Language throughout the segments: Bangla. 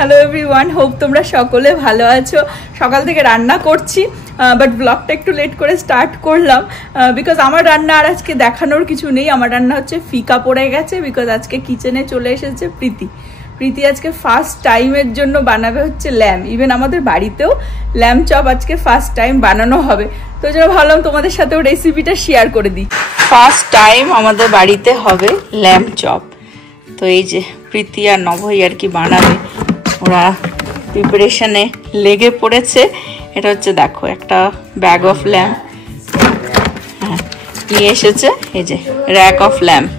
হ্যালো এভরিওয়ান, হোপ তোমরা সকলে ভালো আছো। সকাল থেকে রান্না করছি, বাট ব্লগটা একটু লেট করে স্টার্ট করলাম বিকজ আমার রান্না আর আজকে দেখানোর কিছু নেই। আমার রান্না হচ্ছে ফিকা পড়ে গেছে বিকজ আজকে কিচেনে চলে এসেছে প্রীতি আজকে ফার্স্ট টাইমের জন্য বানাবে হচ্ছে ল্যাম্প। ইভেন আমাদের বাড়িতেও ল্যাম্প চপ আজকে ফার্স্ট টাইম বানানো হবে, তো জন্য ভাবলাম তোমাদের সাথেও রেসিপিটা শেয়ার করে দিই। ফার্স্ট টাইম আমাদের বাড়িতে হবে ল্যাম্প চপ, তো এই যে প্রীতি আর নভই আর কি বানাবে, ওরা প্রিপারেশনে লেগে পড়েছে। এটা হচ্ছে দেখো একটা ব্যাগ অফ ল্যাম্প নিয়ে এসেছে, এই যে র্যাক অফ ল্যাম্প।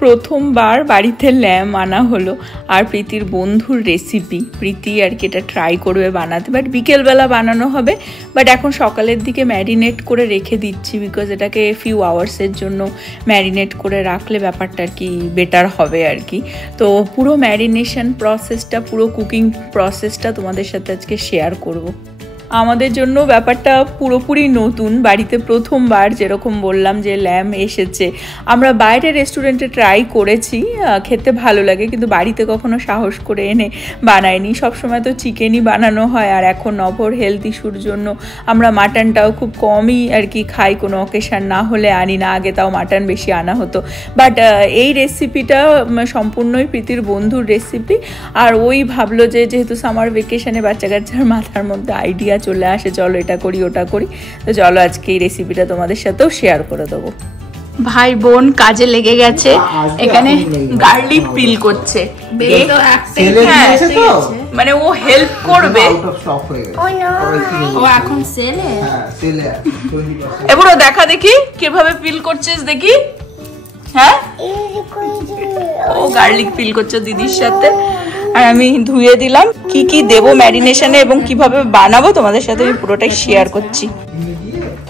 প্রথমবার বাড়িতে ল্যাম্প আনা হলো আর প্রীতির বন্ধুর রেসিপি। প্রীতি আর কি এটা ট্রাই করবে বানাতে, বাট বিকেলবেলা বানানো হবে। বাট এখন সকালের দিকে ম্যারিনেট করে রেখে দিচ্ছি বিকজ এটাকে ফিউ আওয়ার্সের জন্য ম্যারিনেট করে রাখলে ব্যাপারটা আর কি বেটার হবে আর কি। তো পুরো ম্যারিনেশন প্রসেসটা, পুরো কুকিং প্রসেসটা তোমাদের সাথে আজকে শেয়ার করব। আমাদের জন্য ব্যাপারটা পুরোপুরি নতুন, বাড়িতে প্রথমবার যেরকম বললাম যে ল্যাম্প এসেছে। আমরা বাইরে রেস্টুরেন্টে ট্রাই করেছি, খেতে ভালো লাগে, কিন্তু বাড়িতে কখনো সাহস করে এনে বানাইনি। সবসময় তো চিকেনই বানানো হয়, আর এখন নভর হেলথ ইস্যুর জন্য আমরা মাটনটাও খুব কমই আর কি খাই, কোনো অকেশন না হলে আনি না। আগে তাও মাটন বেশি আনা হতো, বাট এই রেসিপিটা সম্পূর্ণই প্রীতির বন্ধুর রেসিপি। আর ওই ভাবলো যে যেহেতু সামার ভেকেশনে বাচ্চা কাচ্চার মাথার মধ্যে আইডিয়া চলে আসে, চলো এটা করি ওটা করি, তো চলো আজকে এই রেসিপিটা তোমাদের সাথেও শেয়ার করে দেবো। ভাই বোন কাজে লেগে গেছে, এখানে গার্লিক পিল করছে, মানে ও হেল্প করবে। এবার দেখা দেখি কিভাবে পিল করছিস দেখি। হ্যাঁ, ও গার্লিক পিল করছে দিদির সাথে, আর আমি ধুয়ে দিলাম। কি কি দেবো ম্যারিনেশনে এবং কিভাবে বানাবো তোমাদের সাথে আমি পুরোটাই শেয়ার করছি।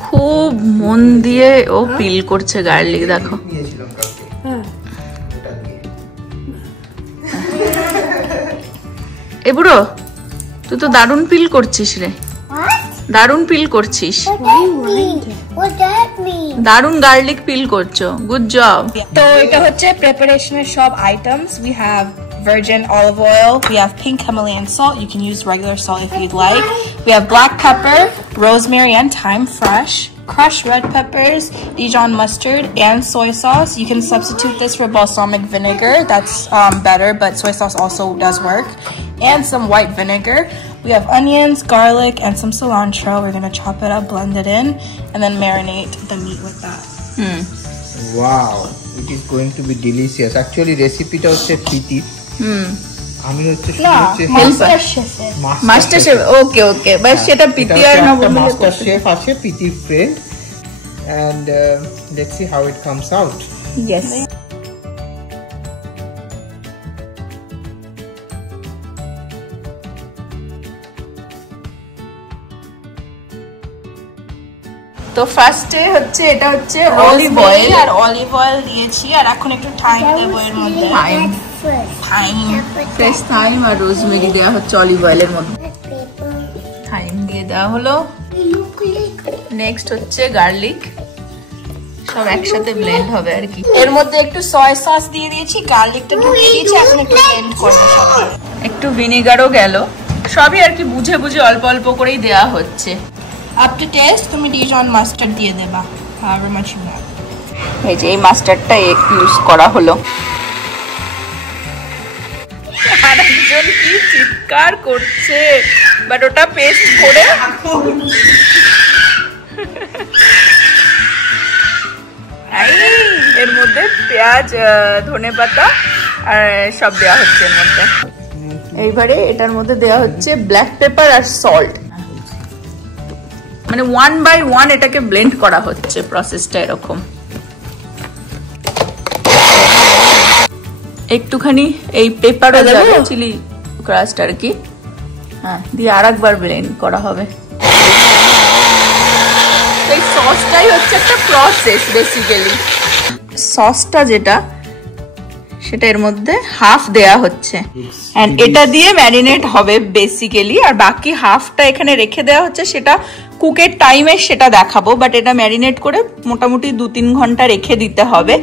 খুব মন দিয়ে ও পিল করছে গার্লিক, দেখো। এ বুড়ো, তুই তো দারুণ পিল করছিস রে, দারুণ পিল করছিস, দারুণ গার্লিক পিল করছো, গুড জব। তো এটা হচ্ছে প্রিপারেশনের সব items. We have virgin olive oil, we have pink Himalayan salt, you can use regular salt if you'd like, we have black pepper, rosemary and thyme fresh, crushed red peppers, Dijon mustard and soy sauce. You can substitute this for balsamic vinegar, that's better, but soy sauce also does work, and some white vinegar. We have onions, garlic and some cilantro. We're going to chop it up, blend it in, and then marinate the meat with that. Wow, it is going to be delicious. Actually recipe ta hocche Priti, আমি হচ্ছে master chef. Okay okay, but সেটা প্রীতি আর নব মাস্টার শেফ আছে, Priti friend, and let's see how it comes out. Yes, তো ফার্স্টে হচ্ছে এটা হচ্ছে অলিভ অয়েল, আর অলিভ অয়েল দিয়েছি, আর এখন একটু থাইম দেবো এর মধ্যে। ফ্রেশ থাইম আর রোজমেরি দেওয়া হচ্ছে অলিভ অয়েলের মধ্যে। থাইম দিয়ে দেওয়া হলো। নেক্সট হচ্ছে গার্লিক, সব একসাথে ব্লেন্ড হবে আর কি। এর মধ্যে একটু সয় সস দিয়ে দিয়েছি, গার্লিকটা ঢুকিয়ে দিয়েছি, এখন একটু ব্লেন্ড করবো সব। একটু ভিনেগারও গেল, সবই আর কি বুঝে বুঝে অল্প অল্প করেই দেওয়া হচ্ছে। আপ টু টেস্ট তুমি ডিজন মাস্টার্ড দিয়ে দেবা, however much you want। এই যে এই মাস্টার্ডটা ইউজ করা হলো। আরেকজন কি চিৎকার করছে, বাট ওটা পেস্ট করে এর মধ্যে পেঁয়াজ, ধনেপাতা আর সব দেওয়া হচ্ছে এর মধ্যে। এইবারে এটার মধ্যে দেওয়া হচ্ছে ব্ল্যাক পেপার আর সল্ট, মানে 1 by 1 এটাকে ব্লেন্ড করা হচ্ছে। প্রসেসটা এরকম, একটুখানি এই পেপারও যাবে, চিলি ক্রাস্ট আর কি, হ্যাঁ, দিয়ে আরেকবার ব্লেন্ড করা হবে। এই সসটাই হচ্ছে একটা প্রসেস বেসিক্যালি। সসটা যেটা সেটা এর মধ্যে হাফ দেয়া হচ্ছে, এন্ড এটা দিয়ে ম্যারিনেট হবে বেসিক্যালি, আর বাকি হাফটা এখানে রেখে দেওয়া হচ্ছে, সেটা কুকের টাইমে সেটা দেখাবো, বাট এটা ম্যারিনেট করে মোটামুটি 2-3 ঘন্টা রেখে দিতে হবে।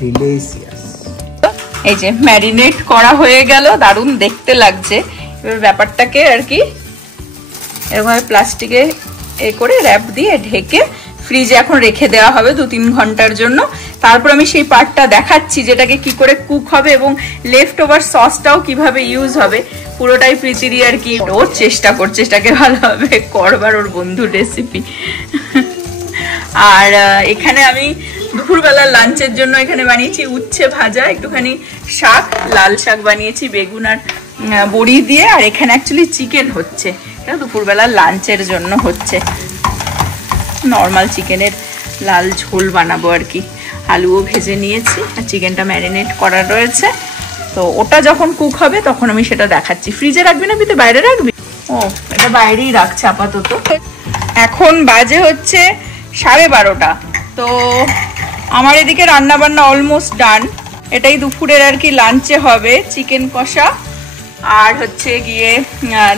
ডিলিশিয়াস। এই যে ম্যারিনেট করা হয়ে গেল, দারুণ দেখতে লাগছে। এবার ব্যাপারটাকে আর কি এরকম প্লাস্টিকে করে র্যাপ দিয়ে ঢেকে ফ্রিজে এখন রেখে দেওয়া হবে 2-3 ঘন্টার জন্য। তারপর আমি সেই পার্টটা দেখাচ্ছি যেটাকে কি করে কুক হবে এবং লেফট ওভার সসটাও কিভাবে ইউজ হবে, পুরোটাই প্রীতিরই আর কি ওর চেষ্টা করছে সেটাকে ভালোভাবে করবার, ওর বন্ধুর রেসিপি। আর এখানে আমি দুপুরবেলা লাঞ্চের জন্য এখানে বানিয়েছি উচ্ছে ভাজা, একটুখানি শাক, লাল শাক বানিয়েছি বেগুন আর বড়ি দিয়ে, আর এখানে অ্যাকচুয়ালি চিকেন হচ্ছে, এটা দুপুরবেলা লাঞ্চের জন্য হচ্ছে। নর্মাল চিকেনের লাল ঝোল বানাবো আর কি। আলুও ভেজে নিয়েছি আর চিকেনটা ম্যারিনেট করা রয়েছে, তো ওটা যখন কুক হবে তখন আমি সেটা দেখাচ্ছি। ফ্রিজে রাখবি না পিতে, বাইরে রাখবি? ও, এটা বাইরেই রাখছে আপাতত। এখন বাজে হচ্ছে 12:30, তো আমার এদিকে রান্না বান্না অলমোস্ট ডান। এটাই দুপুরের আর কি লাঞ্চে হবে, চিকেন কষা আর হচ্ছে গিয়ে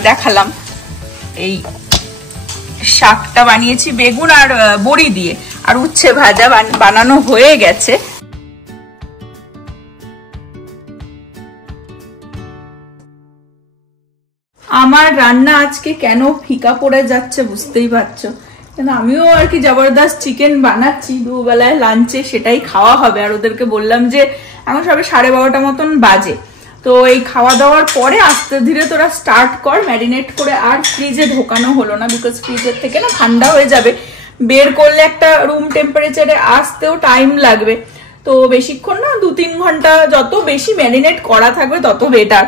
দেখালাম এই শাকটা বানিয়েছি বেগুন আর বড়ি দিয়ে, আর উচ্ছে ভাজা বানানো হয়ে গেছে। আমার রান্না আজকে কেন ফিকা পড়ে যাচ্ছে বুঝতেই পারছো, কেন আমিও আর কি জবরদস্ত চিকেন বানাচ্ছি দুবেলায় লাঞ্চে, সেটাই খাওয়া হবে। আর ওদেরকে বললাম যে এখন সবে 12:30 মতন বাজে, তো এই খাওয়া দাওয়ার পরে আস্তে ধীরে তোরা স্টার্ট কর ম্যারিনেট করে। আর ফ্রিজে ঢোকানো হলো না, বিকজ ফ্রিজের থেকে না ঠান্ডা হয়ে যাবে, বের করলে একটা রুম টেম্পারেচারে আসতেও টাইম লাগবে, তো বেশিক্ষণ না 2-3 ঘন্টা যত বেশি ম্যারিনেট করা থাকবে তত বেটার।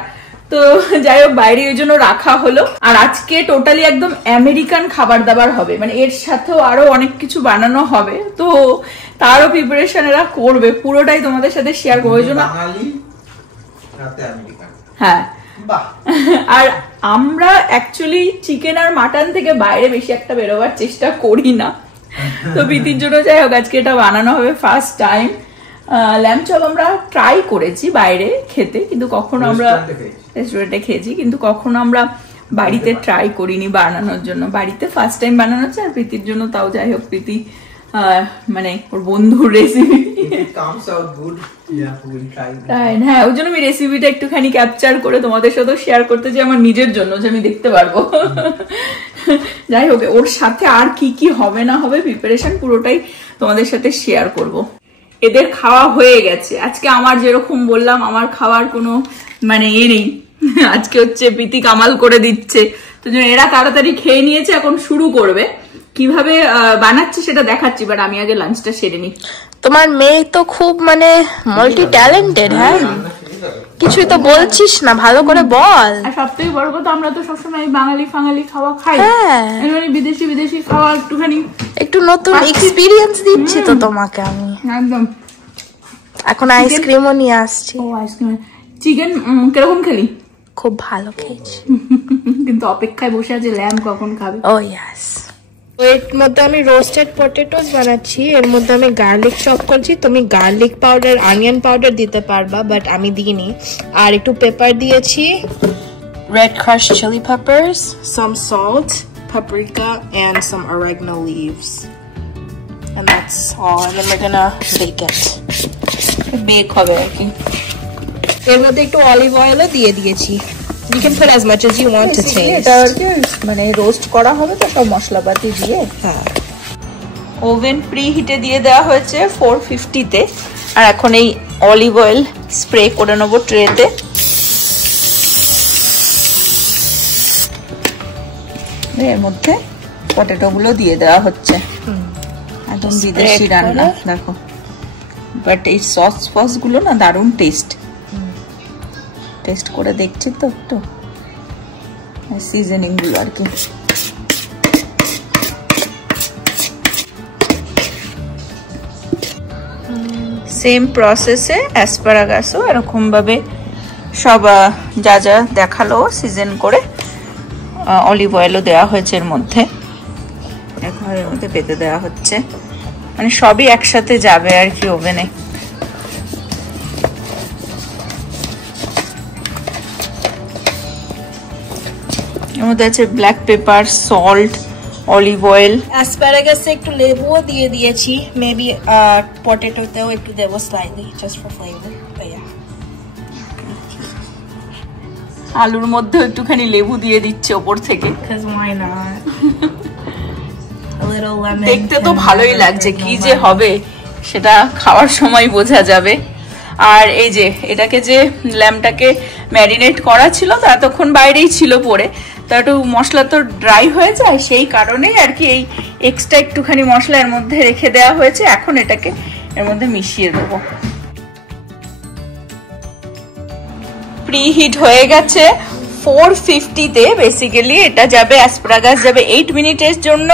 তো যাই হোক বাইরে ওই জন্য রাখা হলো। আর আজকে টোটালি একদম আমেরিকান খাবার দাবার হবে, মানে এর সাথেও আরো অনেক কিছু বানানো হবে, তো তারও প্রিপারেশন এরা করবে, পুরোটাই তোমাদের সাথে শেয়ার করবো। ওই জন্য হ্যাঁ, আর আমরা অ্যাকচুয়ালি চিকেন আর মাটন থেকে বাইরে বেশি একটা বেরোবার চেষ্টা করি না, তো প্রীতির জন্য যাই হোক আজকে এটা বানানো হবে ফার্স্ট টাইম। ল্যাম্ব চপ আমরা ট্রাই করেছি বাইরে খেতে, কিন্তু কখনো আমরা রেস্টুরেন্টে খেয়েছি, কিন্তু কখনো আমরা বাড়িতে ট্রাই করিনি বানানোর জন্য। বাড়িতে ফার্স্ট টাইম বানানো হচ্ছে, আর প্রীতির জন্য তাও যাই হোক প্রীতি মানে ওর বন্ধুর রেসিপি, হ্যাঁ ওই জন্য আমি রেসিপিটা একটুখানি ক্যাপচার করে তোমাদের সাথে শেয়ার করতে চাই, আমার নিজের জন্য যে আমি দেখতে পারবো। যাই হোক ওর সাথে আর কি কি হবে না হবে প্রিপারেশন পুরোটাই তোমাদের সাথে শেয়ার করব। এদের খাওয়া হয়ে গেছে আজকে, আমার যেরকম বললাম আমার খাওয়ার কোনো মানে নেই, আজকে হচ্ছে প্রীতি কামাল করে দিচ্ছে, তো এরা তাড়াতাড়ি খেয়ে নিয়েছে, এখন শুরু করবে। কিভাবে বানাচ্ছি সেটা দেখাচ্ছি, বাট আমি আগে লাঞ্চটা সেরে নিই। তোমার মেয়ে তো খুব মানে মাল্টি ট্যালেন্টেড, হ্যাঁ কিছুই তো বলছিস না, ভালো করে বল। আর সবথেকে বড় কথা আমরা তো সবসময় বাঙালি ফাঙালি খাওয়া খাই, মানে বিদেশি বিদেশি খাওয়া একটুখানি একটু নতুন এক্সপিরিয়েন্স দিচ্ছি তো তোমাকে আমি একদম। এখন আইসক্রিমও নিয়ে আসছি। ও আইসক্রিম, চিকেন কিরকম খেলি? খুব ভালো খেয়েছি, কিন্তু অপেক্ষায় বসে আছে ল্যাম্ব কখন খাবে। ও ইয়েস। এর মধ্যে আমি রোস্টেড পটেটোস বানাচ্ছি, এর মধ্যে আমি গার্লিক চপ করছি। তুমি গার্লিক পাউডার অনিয়ন পাউডার দিতে পারবা, বাট আমি দিইনি। আর একটু পেপার দিয়েছি, red crushed chili peppers, some salt, paprika and some oregano leaves, and that's all. And then we're gonna bake it. Bake হবে আর কি। এর মধ্যে একটু অলিভ অয়েলও দিয়ে দিয়েছি। You can put as much as you want to taste. এটা আর কি মানে রোস্ট করা হবে তো সব মশলাপাতি দিয়ে। হ্যাঁ, ওভেন প্রি হিটে দিয়ে দেওয়া হয়েছে 450-তে, আর এখন এই অলিভ অয়েল স্প্রে করে নেবো ট্রেতে। এর মধ্যে পটেটো গুলো দিয়ে দেওয়া হচ্ছে, একদম বিদেশি রান্না দেখো, বাট এই সস ফস গুলো না দারুণ টেস্ট করে দেখছি তো একটু সিজনিং গুলো আর কি। সেম প্রসেসে অ্যাসপারাগাসও এরকম ভাবে সব যা যা দেখালো সিজন করে অলিভ অয়েলও দেওয়া হয়েছে এর মধ্যে, এখন এর মধ্যে পেতে দেওয়া হচ্ছে, মানে সবই একসাথে যাবে আর কি ওভেনে। এর মধ্যে আছে black pepper, salt, olive oil, অ্যাসপারাগাসে একটু লেবুও দিয়ে দিয়েছি, মেবি পটেটোতেও একটু দেবো স্লাইটলি জাস্ট ফর ফ্লেভার। আলুর মধ্যে একটুখানি লেবু দিয়ে দিচ্ছে ওপর থেকে, দেখতে তো ভালোই লাগছে, কি যে হবে সেটা খাওয়ার সময় বোঝা যাবে। আর এই যে এটাকে যে ল্যাম্পটাকে ম্যারিনেট করা ছিল তা এতক্ষণ বাইরেই ছিল পড়ে, তা একটু মশলা তো ড্রাই হয়ে যায়, সেই কারণেই আর কি এই এক্সট্রা একটুখানি মশলা এর মধ্যে রেখে দেওয়া হয়েছে। এখন এটাকে এর মধ্যে মিশিয়ে দেবো। প্রিহিট হয়ে গেছে 450-তে। বেসিক্যালি এটা যাবে, অ্যাসপারাগাস যাবে 8 মিনিটের জন্য,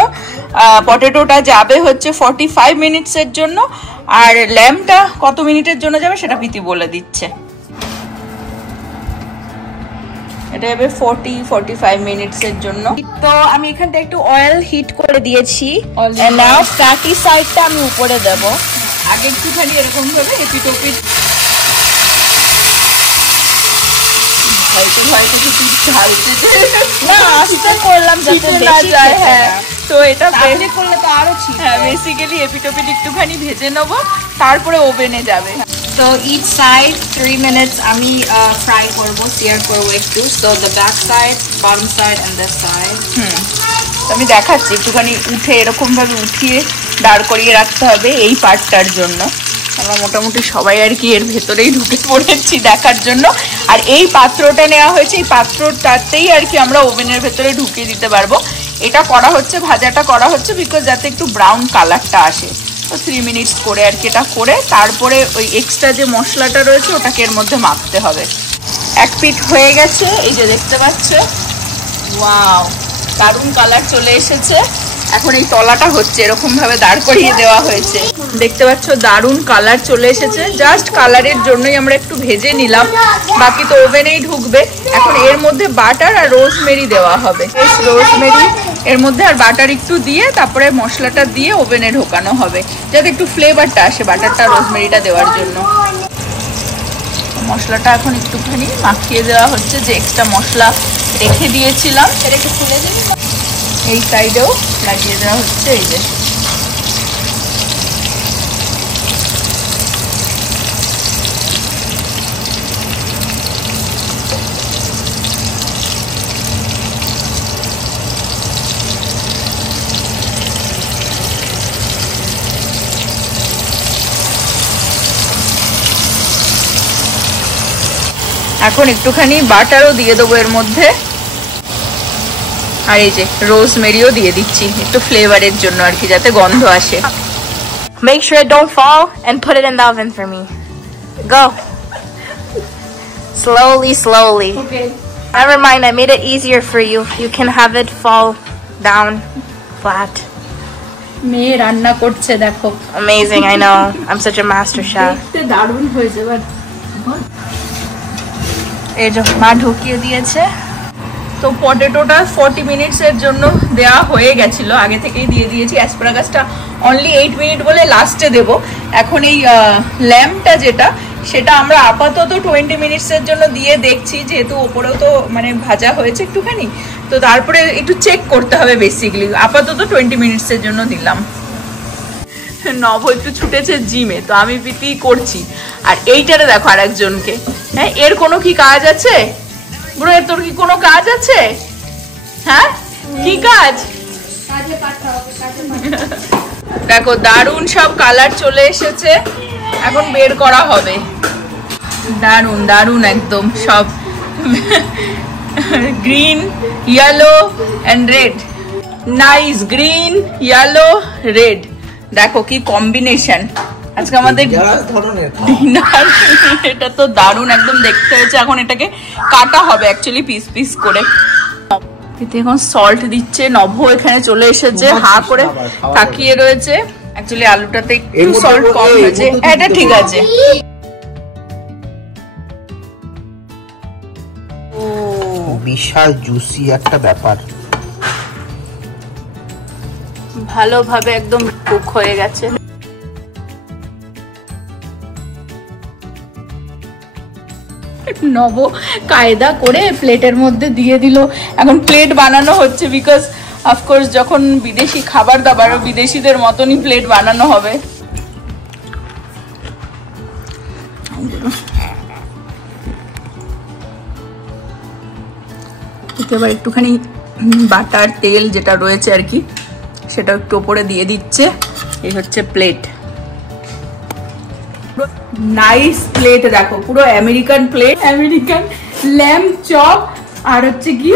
পটেটোটা যাবে হচ্ছে 45 মিনিটসের জন্য, আর ল্যাম্পটা কত মিনিটের জন্য যাবে সেটা প্রীতি বলে দিচ্ছে। এটা যাবে 40-45 মিনিটসের জন্য। তো আমি এখানটা একটু অয়েল হিট করে দিয়েছি, নাও ফ্যাটি সাইডটা আমি উপরে দেব। আগে একটুখানি এরকম ভাবে এপিট ওপিট হয়তো কিছু ঢালতে না, আস্তে করলাম যাতে বেশি যায়। হ্যাঁ, তো এটা তাহলে করলে তো আরো ঠিক। হ্যাঁ, বেসিক্যালি এপিট ওপিট একটুখানি ভেজে নেবো, তারপরে ওভেনে যাবে। তো ইচ সাইড 3 মিনিটস আমি ফ্রাই করব, সিয়ার করব একটু। So the back side, bottom side and this side. আমি দেখাচ্ছি, একটুখানি উঠে এরকম ভাবে উঠিয়ে দাঁড় করিয়ে রাখতে হবে এই পার্টটার জন্য। আমরা মোটামুটি সবাই আর কি এর ভেতরেই ঢুকে পড়েছি দেখার জন্য। আর এই পাত্রটা নেওয়া হয়েছে, এই পাত্রটাতেই আর কি আমরা ওভেনের ভেতরে ঢুকিয়ে দিতে পারবো। এটা করা হচ্ছে, ভাজাটা করা হচ্ছে বিকজ যাতে একটু ব্রাউন কালারটা আসে। তো 3 মিনিটস করে আর কি এটা করে তারপরে ওই এক্সট্রা যে মশলাটা রয়েছে ওটাকে এর মধ্যে মাখতে হবে। এক পিঠ হয়ে গেছে, এই যে দেখতে পাচ্ছ, ওয়াও দারুণ কালার চলে এসেছে। এখন এই তলাটা হচ্ছে, এরকম ভাবে দাঁড় করিয়ে দেওয়া হয়েছে, দেখতে পাচ্ছ দারুণ কালার চলে এসেছে। জাস্ট কালারের জন্যই আমরা একটু ভেজে নিলাম, বাকি তো ওভেনেই ঢুকবে। এখন এর মধ্যে বাটার আর রোজমেরি দেওয়া হবে, রোজমেরি এর মধ্যে আর বাটার একটু দিয়ে তারপরে মশলাটা দিয়ে ওভেনে ঢোকানো হবে, যাতে একটু ফ্লেভারটা আসে বাটারটা রোজমেরিটা দেওয়ার জন্য। মশলাটা এখন একটুখানি মাখিয়ে দেওয়া হচ্ছে, যে এক্সট্রা মশলা রেখে দিয়েছিলাম সেটাকে খুলে দিই, এই সাইডেও লাগিয়ে দেওয়া হচ্ছে। এই যে এখন একটুখানি বাটারও দিয়ে দেবো এর মধ্যে, আর এই যে রোজমেরিও দিয়ে দিচ্ছি একটু ফ্লেভারের জন্য আর কি, যাতে গন্ধ আসে। Make sure it don't fall and put it in the oven for me. Go. Slowly, slowly. Okay. Never mind, I made it easier for you. You can have it fall down flat. মেয়ে রান্না করছে দেখো, Amazing, I know. I'm such a master chef. দেখতে দারুণ হয়েছে। এই যে মা ঢুকিয়ে দিয়েছে। তো পটেটোটা 40 মিনিটসের জন্য দেওয়া হয়ে গেছিল, আগে থেকেই দিয়ে দিয়েছি। অ্যাসপারাগাসটা অনলি 8 মিনিট বলে লাস্টে দেব। এখন এই ল্যাম্পটা যেটা, সেটা আমরা আপাতত 20 মিনিটসের জন্য দিয়ে দেখছি, যেহেতু ওপরেও তো মানে ভাজা হয়েছে একটুখানি, তো তারপরে একটু চেক করতে হবে বেসিক্যালি। আপাতত 20 মিনিটসের জন্য দিলাম। নব একটু ছুটেছে জিমে, তো আমি প্রীতি করছি। আর এইটারে দেখো আর একজনকে, হ্যাঁ এর কোনো কি কাজ আছে ব্রো? এর তোর কি কোনো কাজ আছে? হ্যাঁ কি কাজ? দেখো দারুণ সব কালার চলে এসেছে, এখন বের করা হবে। দারুণ দারুণ একদম সব green, yellow and red. Nice, green, yellow, red. দেখো কি কম্বিনেশন আজকে আমাদের ডিনার। এটা তো দারুণ একদম দেখতে হয়েছে। এখন এটাকে কাটা হবে অ্যাকচুয়ালি পিস পিস করে। এতে এখন সল্ট দিচ্ছে, নভ এখানে চলে এসেছে, হা করে তাকিয়ে রয়েছে। অ্যাকচুয়ালি আলুটাতে একটু সল্ট কম হয়েছে, এটা ঠিক আছে। বিশাল জুসি একটা ব্যাপার, ভালোভাবে একদম কুক হয়ে গেছে। নব কায়দা করে প্লেটের মধ্যে দিয়ে দিল। এখন প্লেট বানানো হচ্ছে, বিকজ অফকোর্স যখন বিদেশি খাবার দাবার বিদেশিদের মতনই প্লেট বানানো হবে। এবার একটুখানি বাটার তেল যেটা রয়েছে আর কি সেটা একটু উপরে দিয়ে দিচ্ছে। এই হচ্ছে প্লেট, নাইস প্লেট, দেখো পুরো American plate, American lamb chop আর হচ্ছে কি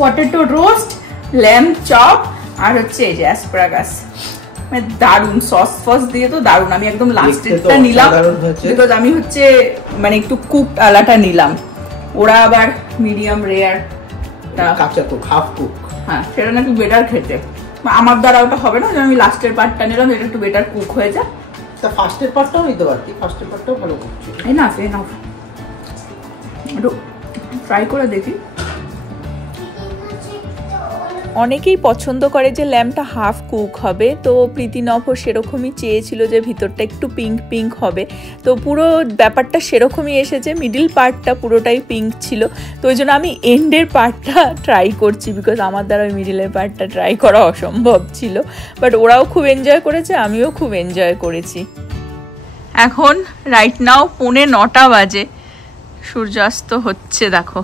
পটেটো রোস্ট, ল্যাম্ব চপ আর হচ্ছে এই যে অ্যাসপারাগাস, মানে দারুন সস ফস দিয়ে তো দারুন। আমি একদম লাস্টেরটা নিলাম বিকজ আমি হচ্ছে মানে একটু কুক আলাটা নিলাম, ওরা আবার মিডিয়াম রেয়ার কাঁচা কুক, হাফ কুক, হ্যাঁ সেটা নাকি বেটার খেতে। আমার দ্বারা ওটা হবে না, আমি লাস্টের পার্টটা নিলাম, এটা একটু বেটার কুক হয়ে যায়। তা ফার্স্টের পার্টটাও নিতে পারতি, ফার্স্টের পার্টটাও ভালো কুক ছিল। এনাফ এনাফ, একটু ট্রাই করে দেখি। অনেকেই পছন্দ করে যে ল্যাম্পটা হাফ কুক হবে, তো প্রীতিনভও সেরকমই চেয়েছিল যে ভিতরটা একটু পিঙ্ক পিঙ্ক হবে, তো পুরো ব্যাপারটা সেরকমই এসেছে। মিডিল পার্টটা পুরোটাই পিঙ্ক ছিল, তো ওই জন্য আমি এন্ডের পার্টটা ট্রাই করছি বিকজ আমার দ্বারা ওই মিডিলের পার্টটা ট্রাই করা অসম্ভব ছিল। বাট ওরাও খুব এনজয় করেছে, আমিও খুব এনজয় করেছি। এখন রাইট নাও 9:45 বাজে, সূর্যাস্ত হচ্ছে, দেখো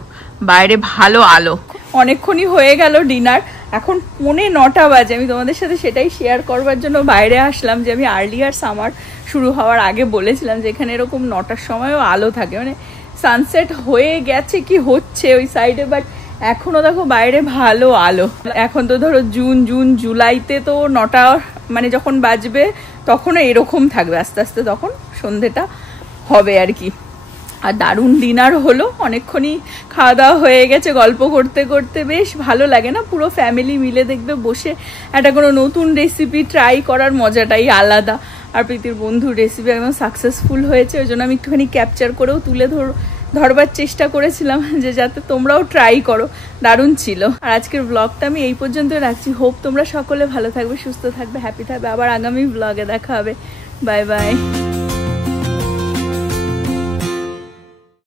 বাইরে ভালো আলো। অনেকক্ষণই হয়ে গেল ডিনার, এখন 9:45 বাজে। আমি তোমাদের সাথে সেটাই শেয়ার করবার জন্য বাইরে আসলাম যে আমি আর্লিয়ার সামার শুরু হওয়ার আগে বলেছিলাম যে এখানে এরকম 9টার সময়ও আলো থাকে, মানে সানসেট হয়ে গেছে কি হচ্ছে ওই সাইডে, বাট এখনো দেখো বাইরে ভালো আলো। এখন তো ধরো জুন জুলাইতে তো 9টা মানে যখন বাজবে তখনও এরকম থাকবে, আস্তে আস্তে তখন সন্ধেটা হবে আর কি। আর দারুণ ডিনার হলো, অনেকক্ষণই খাওয়া দাওয়া হয়ে গেছে, গল্প করতে করতে বেশ ভালো লাগে না? পুরো ফ্যামিলি মিলে দেখবে বসে একটা কোনো নতুন রেসিপি ট্রাই করার মজাটাই আলাদা। আর প্রীতির বন্ধুর রেসিপি একদম সাকসেসফুল হয়েছে, ওই জন্য আমি একটুখানি ক্যাপচার করেও তুলে ধরবার চেষ্টা করেছিলাম যে যাতে তোমরাও ট্রাই করো, দারুণ ছিল। আর আজকের ব্লগটা আমি এই পর্যন্ত রাখছি। হোপ তোমরা সকলে ভালো থাকবে, সুস্থ থাকবে, হ্যাপি থাকবে। আবার আগামী ব্লগে দেখা হবে, বাই বাই।